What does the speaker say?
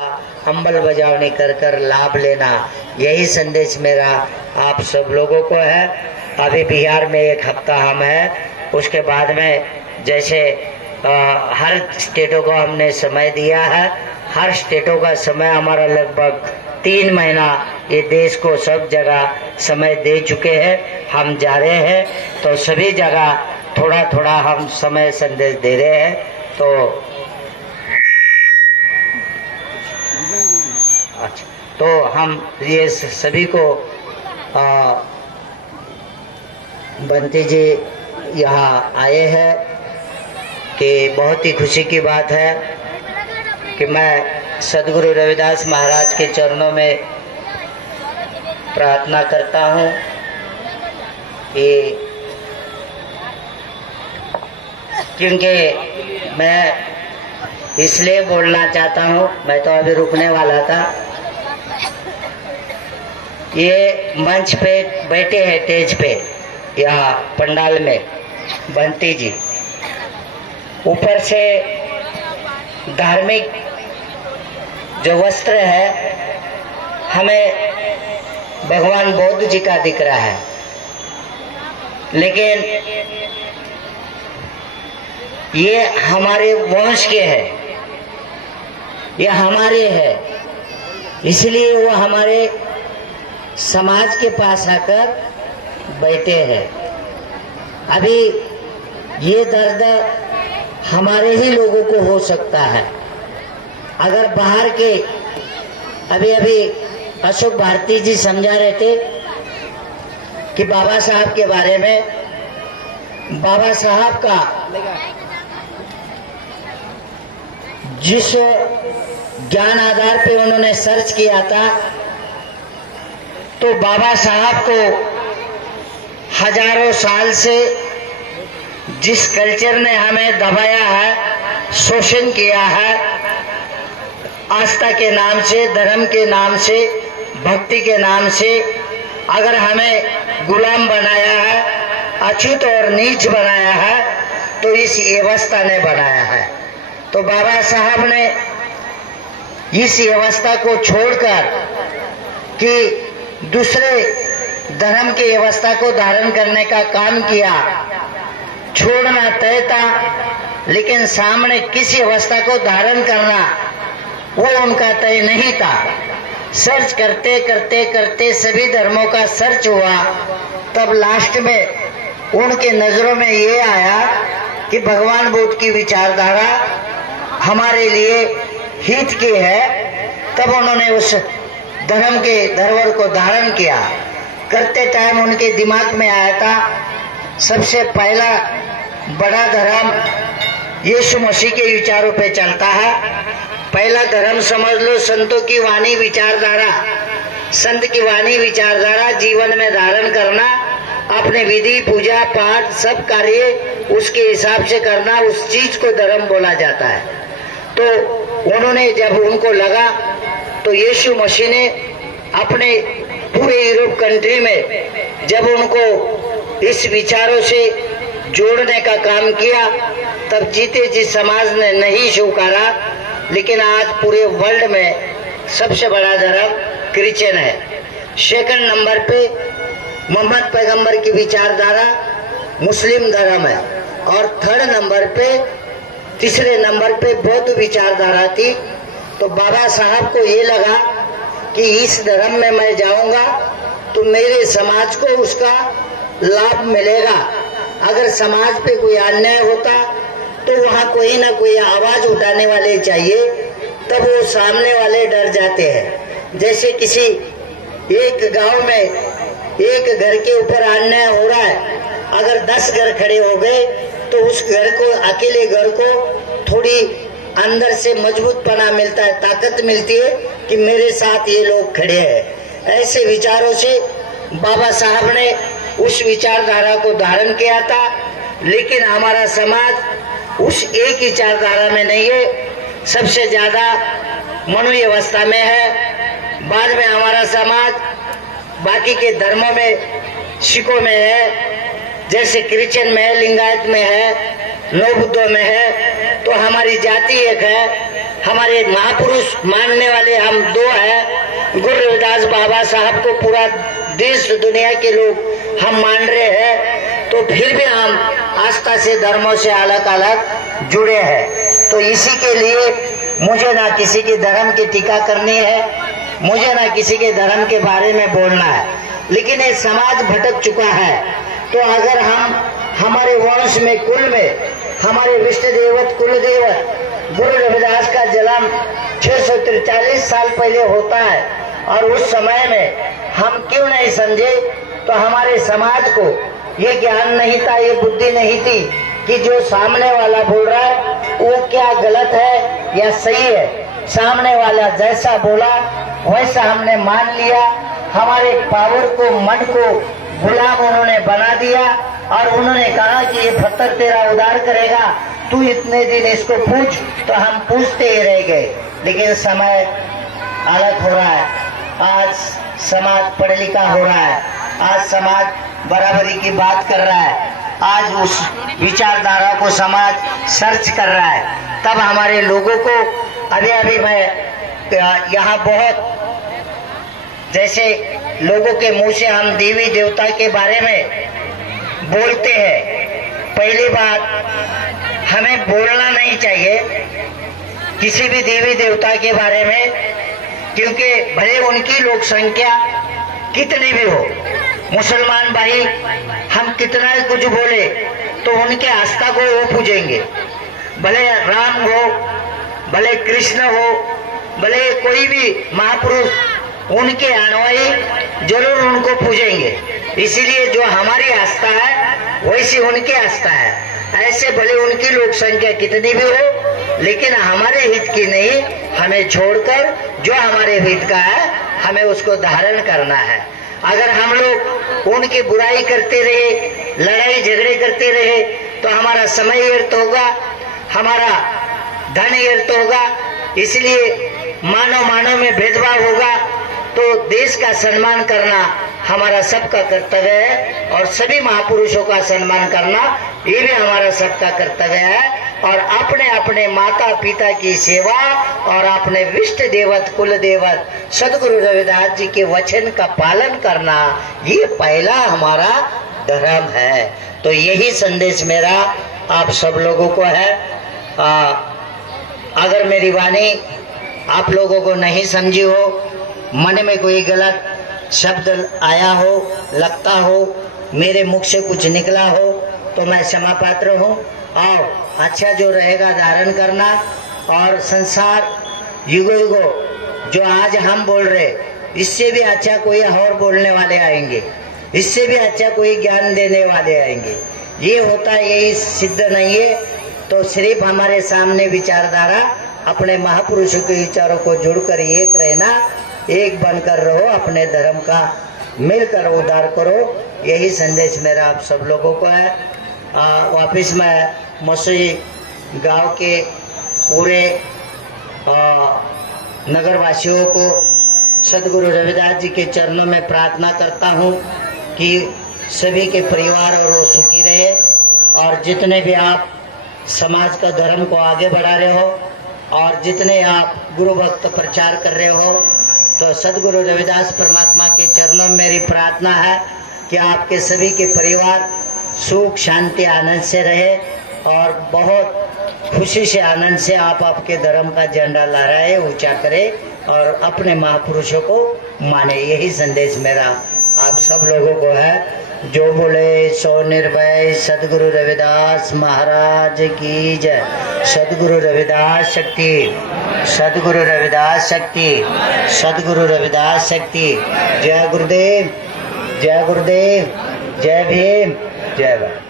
अंबल बजावनी कर कर लाभ लेना, यही संदेश मेरा आप सब लोगों को है। अभी बिहार में एक हफ्ता हम हैं, उसके बाद में जैसे हर स्टेटों को हमने समय दिया है, हर स्टेटों का समय हमारा लगभग 3 महीना ये देश को सब जगह समय दे चुके हैं। हम जा रहे हैं तो सभी जगह थोड़ा थोड़ा हम समय संदेश दे रहे हैं। तो अच्छा, तो हम ये सभी को बंटी जी यहाँ आए हैं कि बहुत ही खुशी की बात है कि मैं सदगुरु रविदास महाराज के चरणों में प्रार्थना करता हूँ कि क्योंकि मैं इसलिए बोलना चाहता हूँ, मैं तो अभी रुकने वाला था। ये मंच पे बैठे हैं स्टेज पे यहाँ पंडाल में बंटी जी, ऊपर से धार्मिक जो वस्त्र है हमें भगवान बुद्ध जी का दिख रहा है, लेकिन ये हमारे वंश के हैं, ये हमारे हैं, इसलिए वो हमारे समाज के पास आकर बैठे हैं। अभी ये दर्द हमारे ही लोगों को हो सकता है। अगर बाहर के अभी अशोक भारती जी समझा रहे थे कि बाबा साहब के बारे में, बाबा साहब का जिस ज्ञान आधार पे उन्होंने सर्च किया था, तो बाबा साहब को हजारों साल से जिस कल्चर ने हमें दबाया है, शोषण किया है, आस्था के नाम से, धर्म के नाम से, भक्ति के नाम से अगर हमें गुलाम बनाया है, अछूत और नीच बनाया है, तो इस व्यवस्था ने बनाया है। तो बाबा साहब ने इस व्यवस्था को छोड़कर कि दूसरे धर्म की व्यवस्था को धारण करने का काम किया। छोड़ना तय था, लेकिन सामने किस व्यवस्था को धारण करना वो उनका तय नहीं था। सर्च करते करते करते सभी धर्मों का सर्च हुआ, तब लास्ट में उनके नजरों में ये आया कि भगवान बुद्ध की विचारधारा हमारे लिए हित की है। तब उन्होंने उस धर्म के धरोहर को धारण किया। करते टाइम उनके दिमाग में आया था, सबसे पहला बड़ा धर्म यीशु मसीह के विचारों पे चलता है। पहला धर्म समझ लो संतों की वाणी विचारधारा, संत की वाणी विचारधारा जीवन में धारण करना, अपने विधि पूजा पाठ सब कार्य उसके हिसाब से करना, उस चीज को धर्म बोला जाता है। तो उन्होंने जब उनको लगा, तो यीशु मसीह ने अपने पूरे यूरोप कंट्री में जब उनको इस विचारों से जोड़ने का काम किया, तब जीते जी समाज ने नहीं स्वीकारा। लेकिन आज पूरे वर्ल्ड में सबसे बड़ा धर्म क्रिश्चियन है। सेकंड नंबर पे मोहम्मद पैगंबर की विचारधारा मुस्लिम धर्म है, और थर्ड नंबर पे, तीसरे नंबर पे बौद्ध विचारधारा थी। तो बाबा साहब को ये लगा कि इस धर्म में मैं जाऊंगा तो मेरे समाज को उसका लाभ मिलेगा। अगर समाज पे कोई अन्याय होता तो वहाँ कोई ना कोई आवाज उठाने वाले चाहिए, तब वो सामने वाले डर जाते हैं। जैसे किसी एक गांव में एक घर के ऊपर अन्याय हो रहा है, अगर 10 घर खड़े हो गए तो उस घर को, अकेले घर को थोड़ी अंदर से मजबूतपना मिलता है, ताकत मिलती है कि मेरे साथ ये लोग खड़े हैं। ऐसे विचारों से बाबा साहब ने उस विचारधारा को धारण किया था। लेकिन हमारा समाज उस एक विचारधारा में नहीं है, सबसे ज्यादा मनोव्यवस्था में है। बाद में हमारा समाज बाकी के धर्मों में, सिखों में है, जैसे क्रिश्चियन में है, लिंगायत में है, नौ बुद्धों में है। तो हमारी जाति एक है, हमारे महापुरुष मानने वाले हम दो हैं। गुरु रविदास बाबा साहब को पूरा देश दुनिया के लोग हम मान रहे हैं, तो फिर भी हम आस्था से धर्मों से अलग अलग जुड़े हैं। तो इसी के लिए मुझे ना किसी के धर्म की टीका करनी है, मुझे ना किसी के धर्म के बारे में बोलना है, लेकिन ये समाज भटक चुका है। तो अगर हम हमारे वंश में कुल में हमारे विष्ट देवत कुल देवत गुरु रविदास का जन्म 643 साल पहले होता है, और उस समय में हम क्यों नहीं समझे? तो हमारे समाज को ये ज्ञान नहीं था, ये बुद्धि नहीं थी कि जो सामने वाला बोल रहा है वो क्या गलत है या सही है। सामने वाला जैसा बोला वैसा हमने मान लिया। हमारे पावर को, मन को गुलाम उन्होंने बना दिया, और उन्होंने कहा कि ये पत्थर तेरा उद्धार करेगा, तू इतने दिन इसको पूछ। तो हम पूछते ही रह गए। लेकिन समय अलग हो रहा है। आज समाज पढ़ लिखा हो रहा है, आज समाज बराबरी की बात कर रहा है, आज उस विचारधारा को समाज सर्च कर रहा है। तब हमारे लोगों को अभी मैं यहाँ बहुत जैसे लोगों के मुंह से हम देवी देवता के बारे में बोलते हैं। पहली बात, हमें बोलना नहीं चाहिए किसी भी देवी देवता के बारे में, क्योंकि भले उनकी लोक संख्या कितनी भी हो, मुसलमान भाई हम कितना ही कुछ बोले तो उनके आस्था को वो पूजेंगे। भले राम हो, भले कृष्ण हो, भले कोई भी महापुरुष, उनके अनुयायी जरूर उनको पूजेंगे। इसीलिए जो हमारी आस्था है वैसी उनकी आस्था है। ऐसे भले उनकी लोक संख्या कितनी भी हो, लेकिन हमारे हित की नहीं, हमें छोड़कर जो हमारे हित का है हमें उसको धारण करना है। अगर हम लोग उनकी बुराई करते रहे, लड़ाई झगड़े करते रहे, तो हमारा समय व्यर्थ होगा, हमारा धन व्यर्थ होगा। इसलिए मानव में भेदभाव होगा। तो देश का सम्मान करना हमारा सबका कर्तव्य है, और सभी महापुरुषों का सम्मान करना ये भी हमारा सबका कर्तव्य है। और अपने अपने माता पिता की सेवा और अपने विष्ट देवत कुल देवत सदगुरु रविदास जी के वचन का पालन करना, ये पहला हमारा धर्म है। तो यही संदेश मेरा आप सब लोगों को है। अगर मेरी वाणी आप लोगों को नहीं समझी हो, मन में कोई गलत शब्द आया हो, लगता हो, मेरे मुख से कुछ निकला हो, तो मैं क्षमा पात्र हूँ। आओ, अच्छा जो रहेगा धारण करना। और संसार युगो युगो जो आज हम बोल रहे, इससे भी अच्छा कोई और बोलने वाले आएंगे, इससे भी अच्छा कोई ज्ञान देने वाले आएंगे। ये होता है, यही सिद्ध नहीं है। तो सिर्फ हमारे सामने विचारधारा, अपने महापुरुषों के विचारों को जुड़कर एक रहना, एक बनकर रहो, अपने धर्म का मिलकर उद्धार करो। यही संदेश मेरा आप सब लोगों को है। वापिस मैं मसूरी गांव के पूरे नगरवासियों को सदगुरु रविदास जी के चरणों में प्रार्थना करता हूँ कि सभी के परिवार और वो सुखी रहे, और जितने भी आप समाज का धर्म को आगे बढ़ा रहे हो, और जितने आप गुरु भक्त प्रचार कर रहे हो, तो सदगुरु रविदास परमात्मा के चरणों में मेरी प्रार्थना है कि आपके सभी के परिवार सुख शांति आनंद से रहे, और बहुत खुशी से आनंद से आप आपके धर्म का झंडा लहराए, ऊंचा करे, और अपने महापुरुषों को माने। यही संदेश मेरा आप सब लोगों को है। जो बोले सो निर्भय सदगुरु रविदास महाराज की जय। सदगुरु रविदास शक्ति, सदगुरु रविदास शक्ति, सदगुरु रविदास शक्ति। जय गुरुदेव, जय गुरुदेव, जय भीम, जय भारत।